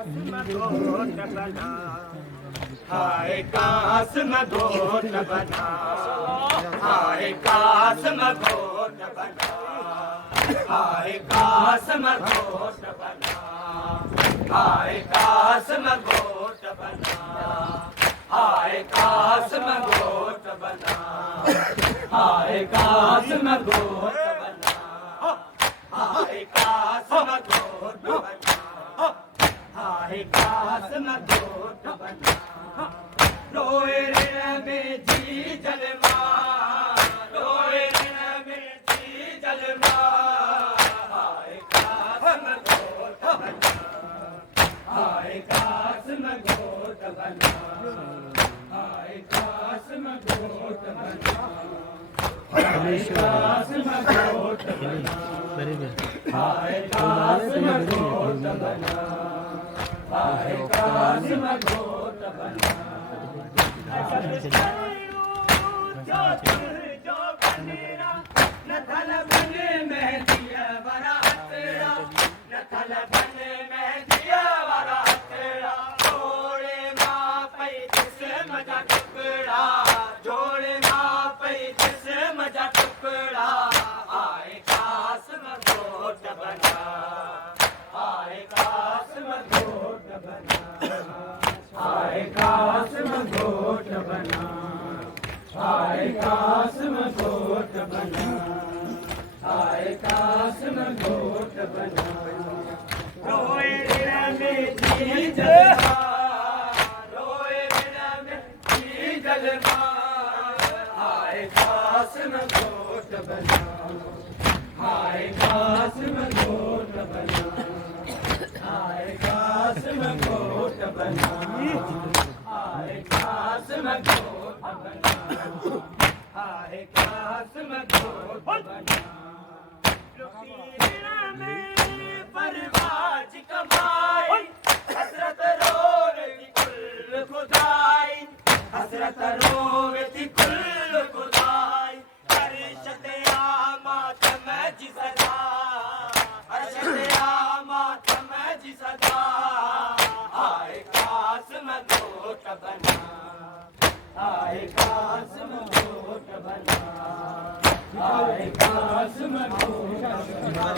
हाय काश मैं गोट बना, हाय काश मैं गोट बना, हाय काश मैं गोट बना, हाय काश मैं गोट बना, हाय काश मैं गोट बना, हाय काश मैं गोट बना, हाय काश मैं गोट बना, हाय काश मैं गोट बना। रोए ऋण में जी जलमा, रोए ऋण में जी जलमा, हाय काश मैं गोट बना, हाय काश मैं गोट बना, हाय काश मैं गोट बना, हाय काश मैं गोट बना, हाय काश मैं गोट बना, हाय काश मैं गोट बना। जो बनेरा न थल बने में दिया बरा तेरा, न थल बने में दिया बरा तेरा, जोड़े माँ पै जिसे मजा टुकड़ा, जोड़े माँ पै जिसे मजा टुकड़ा, आए काश में गोट बना, आए काश में गोट बना, आए काश में गोट बना, आए काश में गोट बना, आए काश में गोट बना। रोए ऋण में जी जलमा, रोए ऋण में जी जलमा, आए काश में गोट बना, आए काश में गोट बना, आए काश में गोट बना, आए काश में गोट बना, आए काश में गोट बना। ऋण में परवाज कमाई, हसरत रोवे थी कुल खुदाई, हसरत रोवे थी कुल खुदाई, अरशते आमात में जी सदा, अरशते आमात में जी सदा, आए काश में गोट बना, आए काश में गोट बना, आए काश में गोट बना।